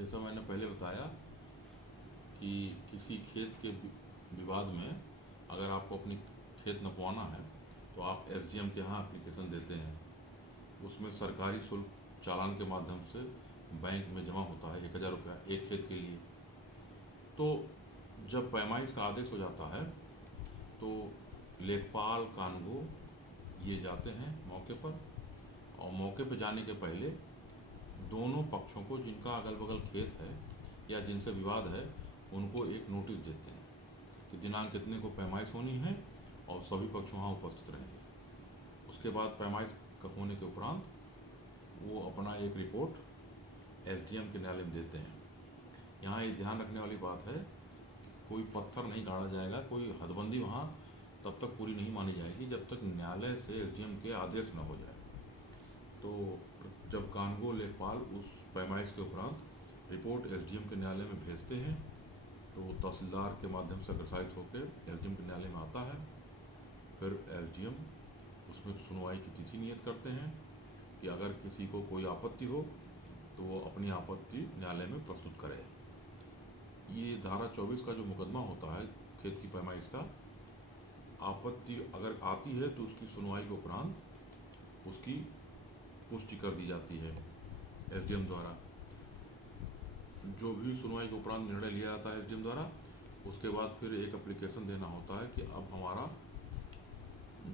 जैसा मैंने पहले बताया कि किसी खेत के विवाद में अगर आपको अपनी खेत नपवाना है तो आप एसडीएम के यहाँ एप्लीकेशन देते हैं। उसमें सरकारी शुल्क चालान के माध्यम से बैंक में जमा होता है 1000 रुपया एक खेत के लिए। तो जब पैमाइश का आदेश हो जाता है तो लेखपाल कानूगो ये जाते हैं मौके पर, और मौके पर जाने के पहले दोनों पक्षों को जिनका अगल बगल खेत है या जिनसे विवाद है उनको एक नोटिस देते हैं कि दिनांक कितने को पैमाइश होनी है और सभी पक्ष वहाँ उपस्थित रहेंगे। उसके बाद पैमाइश होने के उपरांत वो अपना एक रिपोर्ट एसडीएम के न्यायालय में देते हैं। यहाँ ये ध्यान रखने वाली बात है, कोई पत्थर नहीं गाड़ा जाएगा, कोई हदबंदी वहाँ तब तक पूरी नहीं मानी जाएगी जब तक न्यायालय से एसडीएम के आदेश न हो जाए। तो जब कानूगो लेखपाल उस पैमाइश के उपरांत रिपोर्ट एसडीएम के न्यायालय में भेजते हैं तो तहसीलदार के माध्यम से अग्रसारित होकर एसडीएम के न्यायालय में आता है। फिर एसडीएम उसमें सुनवाई की तिथि नियत करते हैं कि अगर किसी को कोई आपत्ति हो तो वो अपनी आपत्ति न्यायालय में प्रस्तुत करे। ये धारा 24 का जो मुकदमा होता है खेत की पैमाइश का, आपत्ति अगर आती है तो उसकी सुनवाई के उपरांत उसकी पुष्टि कर दी जाती है एसडीएम द्वारा। जो भी सुनवाई के उपरांत निर्णय लिया जाता है एसडीएम द्वारा, उसके बाद फिर एक एप्लीकेशन देना होता है कि अब हमारा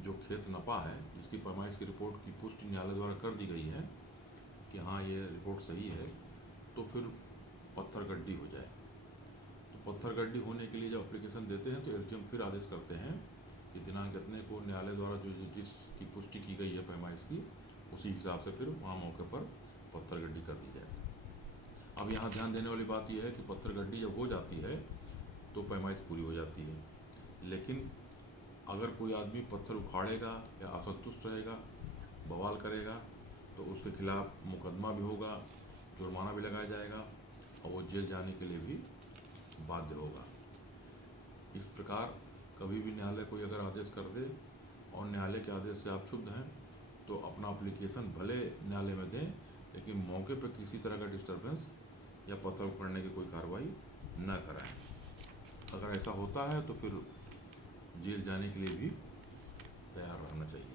जो खेत नपा है जिसकी पैमाइश की रिपोर्ट की पुष्टि न्यायालय द्वारा कर दी गई है कि हाँ ये रिपोर्ट सही है, तो फिर पत्थर गड्डी हो जाए। तो पत्थर गड्डी होने के लिए जब एप्लीकेशन देते हैं तो एसडीएम फिर आदेश करते हैं कि दिनांक इतने को न्यायालय द्वारा जो जिसकी पुष्टि की गई है पैमाइश की, उसी हिसाब से फिर वहाँ मौके पर पत्थर गड्डी कर दी जाए। अब यहाँ ध्यान देने वाली बात यह है कि पत्थर गड्डी जब हो जाती है तो पैमाइश पूरी हो जाती है, लेकिन अगर कोई आदमी पत्थर उखाड़ेगा या असंतुष्ट रहेगा, बवाल करेगा, तो उसके खिलाफ मुकदमा भी होगा, जुर्माना भी लगाया जाएगा और वो जेल जाने के लिए भी बाध्य होगा। इस प्रकार कभी भी न्यायालय कोई अगर आदेश कर दे और न्यायालय के आदेश से आप क्षुब्ध हैं तो अपना एप्लीकेशन भले न्यायालय में दें, लेकिन मौके पर किसी तरह का डिस्टर्बेंस या पत्थर उखाड़ने की कोई कार्रवाई न कराएं। अगर ऐसा होता है तो फिर जेल जाने के लिए भी तैयार रहना चाहिए।